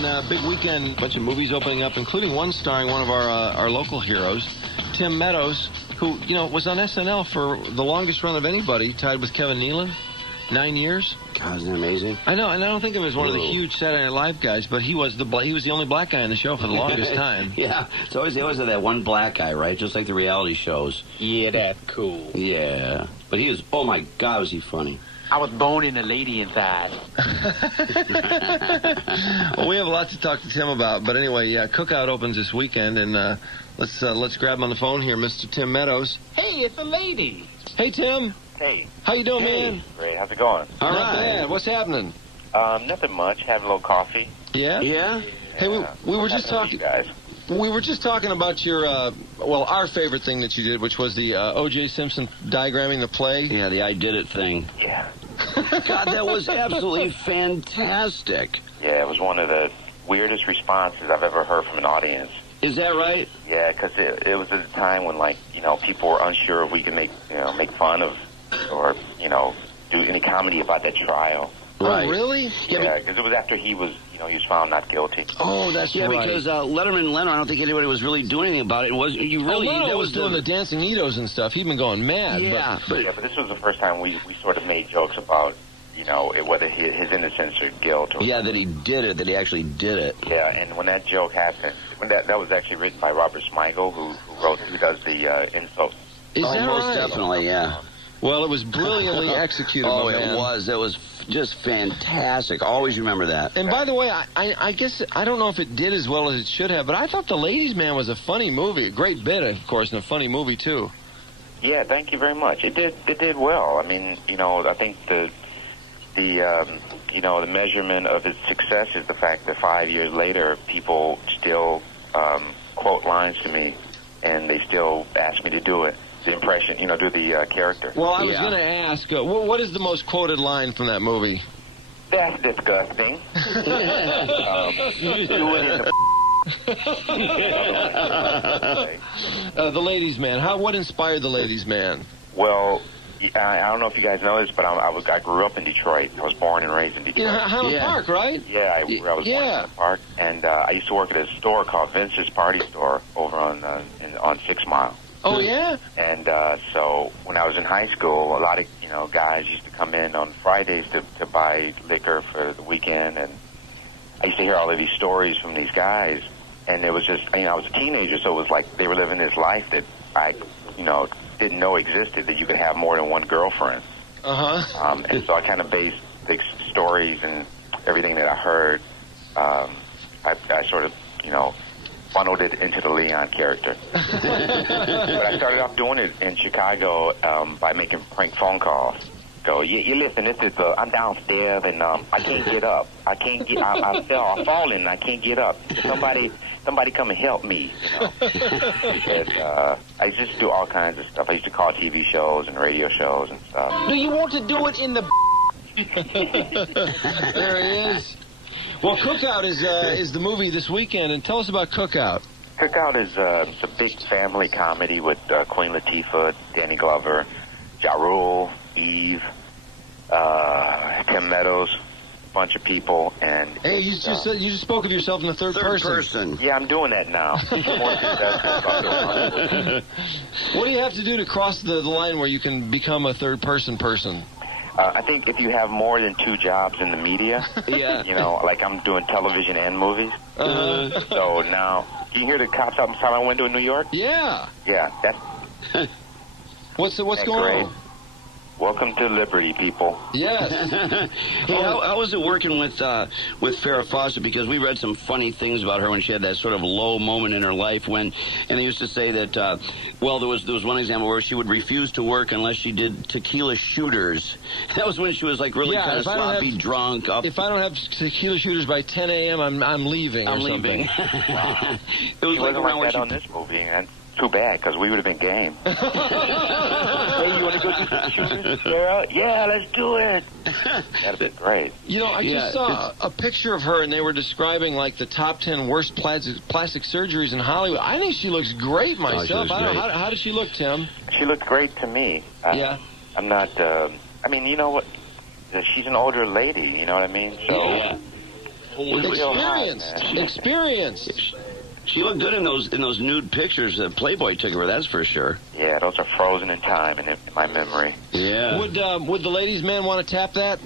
weekend, big weekend, bunch of movies opening up, including one starring one of our local heroes, Tim Meadows, who, was on SNL for the longest run of anybody, tied with Kevin Nealon, 9 years. God, isn't that amazing? I know, and I don't think of him as one of the huge Saturday Night Live guys, but he was the only black guy on the show for the longest time. Yeah, they always have that one black guy, right? Just like the reality shows. Yeah, that's cool. Yeah, but he was, oh my God, was he funny. I was boning a lady inside. Well, we have a lot to talk to Tim about, but anyway, yeah, Cookout opens this weekend, and let's grab him on the phone here, Mr. Tim Meadows. Hey, it's a lady. Hey, Tim. Hey. How you doing, man? Great. How's it going? All right. Not bad. What's happening? Nothing much. Had a little coffee. Yeah? Yeah? Hey, we were just talking. Guys. We were just talking about your, our favorite thing that you did, which was the O.J. Simpson diagramming the play. Yeah, the I Did It thing. Yeah. God, that was absolutely fantastic. Yeah, it was one of the weirdest responses I've ever heard from an audience. Is that right? Yeah, because it was at a time when, people were unsure if we could make fun of or, do any comedy about that trial. Right. Oh, really? Yeah, because it was after he was found not guilty. Oh, that's right. right. Because Letterman and Leno, I don't think anybody was really doing anything about it. Leno was doing the dancing Nitos and stuff. He'd been going mad. Yeah, but this was the first time we sort of made jokes about, whether his innocence or guilt. Or, that he did it, that he actually did it. Yeah, and when that joke happened, that was actually written by Robert Smigel, who does the insults. Is that most right? Definitely, yeah. Well, it was brilliantly executed. Oh, my man. It was. It was just fantastic. Always remember that. And by the way, I guess I don't know if it did as well as it should have, but I thought The Ladies' Man was a funny movie, a great bit, of course, and a funny movie too. Yeah, thank you very much. It did well. I mean, I think the measurement of its success is the fact that 5 years later, people still quote lines to me, and they still ask me to do it. The impression, do the character. Well, I was going to ask, what is the most quoted line from that movie? That's disgusting. Do it in The Ladies' Man. What inspired The Ladies' Man? Well, I don't know if you guys know this, but I grew up in Detroit. I was born and raised in Detroit. Highland Park, right? Yeah, I was born in Highland Park, and I used to work at a store called Vince's Party Store over on 6 Mile. Oh, yeah? And so when I was in high school, a lot of guys used to come in on Fridays to buy liquor for the weekend, and I used to hear all of these stories from these guys, and it was just, I was a teenager, so it was like they were living this life that I, didn't know existed, that you could have more than one girlfriend. Uh-huh. And so I kind of based the stories and everything that I heard, I sort of, funneled it into the Leon character. But I started off doing it in Chicago by making prank phone calls. Go, you listen, I'm downstairs and I can't get up. I fell, I'm falling and I can't get up. Somebody come and help me, And, I just do all kinds of stuff. I used to call TV shows and radio shows and stuff. Do you want to do it in the... There he is. Well, Cookout is the movie this weekend, and tell us about Cookout. Cookout is it's a big family comedy with Queen Latifah, Danny Glover, Ja Rule, Eve, Tim Meadows, a bunch of people, and hey, you just spoke of yourself in the third person. Yeah, I'm doing that now. What do you have to do to cross the line where you can become a third person? I think if you have more than 2 jobs in the media, like I'm doing television and movies. So now, can you hear the cops outside my window in New York? Yeah. Yeah, that's... What's going on? Welcome to Liberty, people. Yes. Hey, how was it working with Farrah Fawcett? Because we read some funny things about her when she had that sort of low moment in her life and they used to say that, there was one example where she would refuse to work unless she did tequila shooters. That was when she was like really kind of sloppy, drunk. If I don't have tequila shooters by 10 a.m., I'm leaving. I'm leaving. Wow. It was like that on this movie, and too bad, because we would have been game. Hey, you want to go do some shooters, Sarah? Yeah, let's do it. That'd be great. I just saw a picture of her, and they were describing, like, the top 10 worst plastic surgeries in Hollywood. I think she looks great myself. How does she look, Tim? She looked great to me. Yeah. I'm not, you know what? She's an older lady, you know what I mean? So, Experienced. She looked good in those nude pictures that Playboy took of her, that's for sure. Yeah, those are frozen in time in my memory. Yeah. Would the ladies' man want to tap that?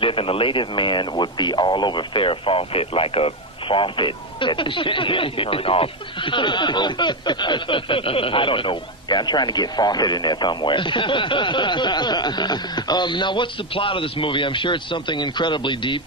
Listen, the ladies' man would be all over Farrah Fawcett like a faucet that turn off. I don't know. Yeah, I'm trying to get Fawcett in there somewhere. Now, what's the plot of this movie? I'm sure it's something incredibly deep.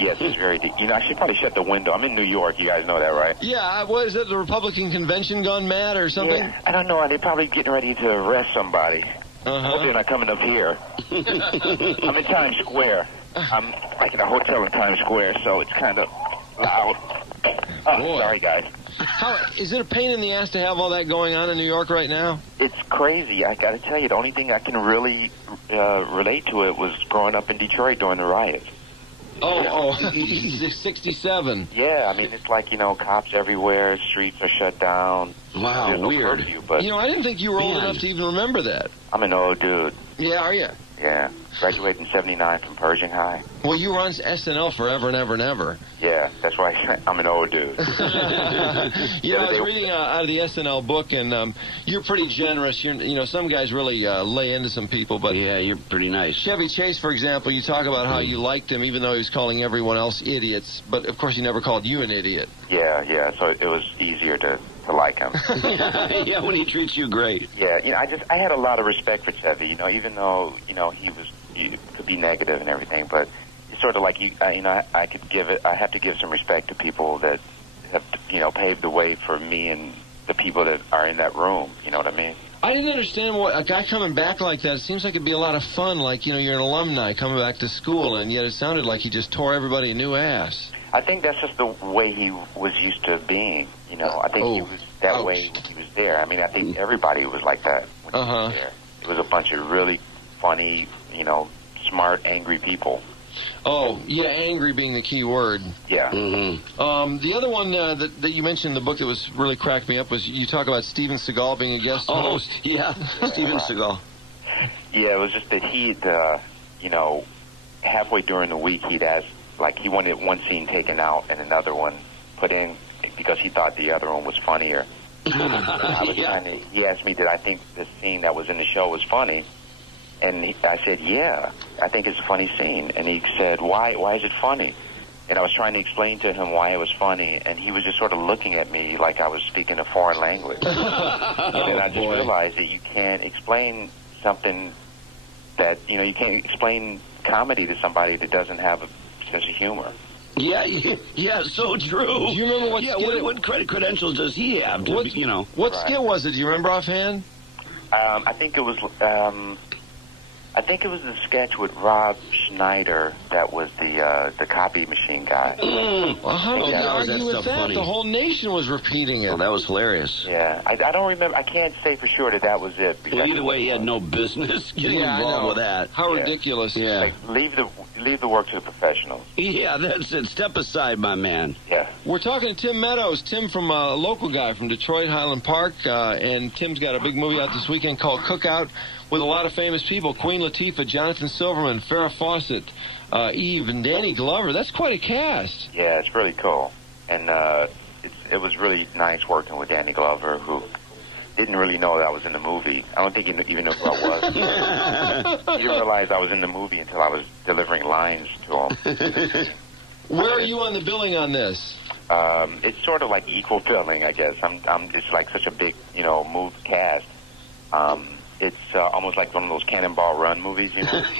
Yes, it's very deep. You know, I should probably shut the window. I'm in New York. You guys know that, right? Yeah, what is it, the Republican convention gone mad or something? Yeah, I don't know. They're probably getting ready to arrest somebody. I hope they're not coming up here. I'm in Times Square. I'm like in a hotel in Times Square, so it's kind of loud. Oh, sorry, guys. How is it a pain in the ass to have all that going on in New York right now? It's crazy. I got to tell you, the only thing I can really relate to it was growing up in Detroit during the riots. 67. Yeah, I mean, it's like, you know, cops everywhere, streets are shut down. Wow, There's no weird. curfew, but You know, I didn't think you were old enough to even remember that. I'm an old dude. Yeah, are you? Yeah, graduated in '79 from Pershing High. Well, you were on SNL forever and ever and ever. Yeah, that's why I'm an old dude. You know, I was reading out of the SNL book, and you're pretty generous. Some guys really lay into some people, but yeah, you're pretty nice. Chevy Chase, for example, you talk about how you liked him, even though he was calling everyone else idiots. But of course, he never called you an idiot. Yeah. So it was easier to like him. Yeah, when he treats you great. Yeah, you know, I had a lot of respect for Chevy. You know, even though he could be negative and everything, but it's sort of like I have to give some respect to people that have paved the way for me and the people that are in that room. You know what I mean? I didn't understand what a guy coming back like that. It seems like it'd be a lot of fun. Like, you're an alumni coming back to school, and yet it sounded like he just tore everybody a new ass. I think that's just the way he was used to being. You know, I think he was that way when he was there. I mean, I think everybody was like that when he was there. It was a bunch of really funny, smart, angry people. Oh, yeah, angry being the key word. Yeah. Mm-hmm. The other one that you mentioned in the book that was really cracked me up was you talk about Steven Seagal being a guest host. Oh, yeah, Steven Seagal. Yeah, it was just that he'd, halfway during the week he'd ask, like, he wanted one scene taken out and another one put in because he thought the other one was funnier. He asked me, did I think the scene that was in the show was funny? And I said, yeah, I think it's a funny scene. And he said, why is it funny? And I was trying to explain to him why it was funny, and he was just sort of looking at me like I was speaking a foreign language. And then I just realized that you can't explain something that, you can't explain comedy to somebody that doesn't have a sense of humor. Yeah, so true. Do you remember what skit what credentials does he have? What skit was it? Do you remember offhand? I think it was the sketch with Rob Schneider that was the copy machine guy. Well, how did you argue with that? Funny. The whole nation was repeating it. Well, that was hilarious. Yeah, I don't remember. I can't say for sure that was it. Well, either way, he had no business getting involved with that. How ridiculous. Yeah. Like, leave the work to the professionals. Yeah, that's it. Step aside, my man. Yeah. We're talking to Tim Meadows. Tim from a local guy from Detroit, Highland Park. And Tim's got a big movie out this weekend called Cookout with a lot of famous people. Queen Latifah, Jonathan Silverman, Farrah Fawcett, Eve, and Danny Glover. That's quite a cast. Yeah, it's really cool. And it was really nice working with Danny Glover, who didn't really know that I was in the movie. I don't think he even knew who I was. He didn't realize I was in the movie until I was delivering lines to him. Where are you on the billing on this? It's sort of like equal billing, I guess. It's like such a big, moved cast. It's almost like one of those Cannonball Run movies,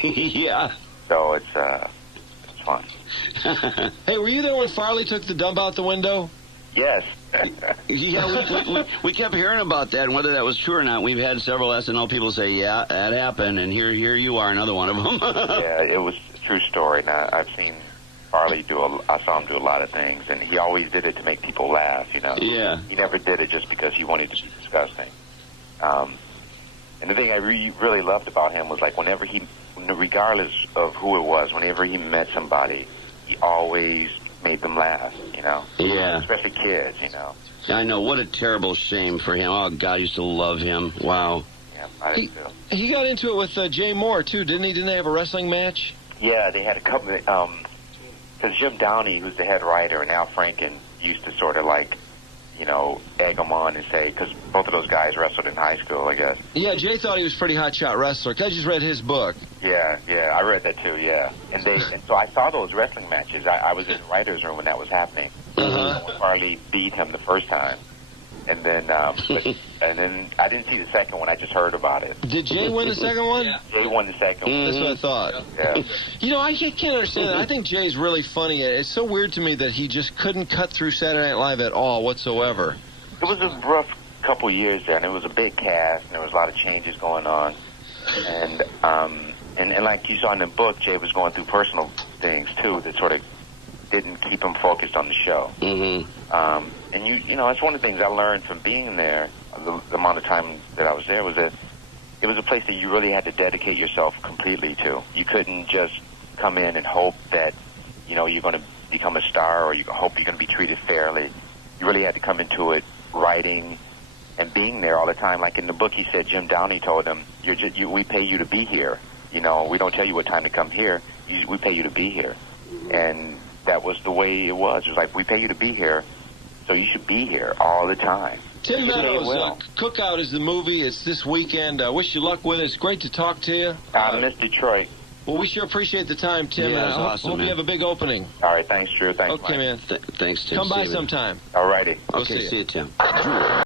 Yeah. So it's fun. Hey, were you there when Farley took the dump out the window? Yes. Yeah, we kept hearing about that, and whether that was true or not, we've had several SNL people say, yeah, that happened, and here you are, another one of them. Yeah, it was a true story. Now, I've seen Farley I saw him do a lot of things, and he always did it to make people laugh, Yeah. He never did it just because he wanted to be disgusting. And the thing I really loved about him was, like, whenever regardless of who it was, whenever he met somebody, he always made them laugh, Yeah. Especially kids, I know. What a terrible shame for him. Oh, God, I used to love him. Wow. Yeah, I did too. He got into it with Jay Moore, too, didn't he? Didn't they have a wrestling match? Yeah, they had a couple, because because Jim Downey, who's the head writer, and Al Franken used to sort of like, egg him on and say, because both of those guys wrestled in high school, I guess. Yeah, Jay thought he was a pretty hot-shot wrestler. I just read his book. Yeah, I read that too, yeah. And so I saw those wrestling matches. I was in the writer's room when that was happening. Farley beat him the first time. And then and then I didn't see the second one. I just heard about it. Did Jay win the second one? Yeah. Jay won the second one. That's what I thought. Yeah. I can't understand that. I think Jay's really funny. It's so weird to me that he just couldn't cut through Saturday Night Live at all whatsoever. It was a rough couple years there, and it was a big cast, and there was a lot of changes going on. And like you saw in the book, Jay was going through personal things, too, that sort of didn't keep him focused on the show. And that's one of the things I learned from being there, the amount of time that I was there, was that it was a place that you really had to dedicate yourself completely to. You couldn't just come in and hope that, you're going to become a star, or you hope you're going to be treated fairly. You really had to come into it writing and being there all the time. Like in the book, he said, Jim Downey told him, we pay you to be here. We don't tell you what time to come here. We pay you to be here. And that was the way it was. It was like, we pay you to be here, so you should be here all the time. Tim Meadows, Cookout is the movie. It's this weekend. Wish you luck with it. It's great to talk to you. I miss Detroit. Well, we sure appreciate the time, Tim. Yeah, and I awesome, hope you have a big opening. All right, thanks, Drew. Thanks, Okay, Mike. man. Thanks, Tim. Come by sometime. All righty. Okay, see you, Tim.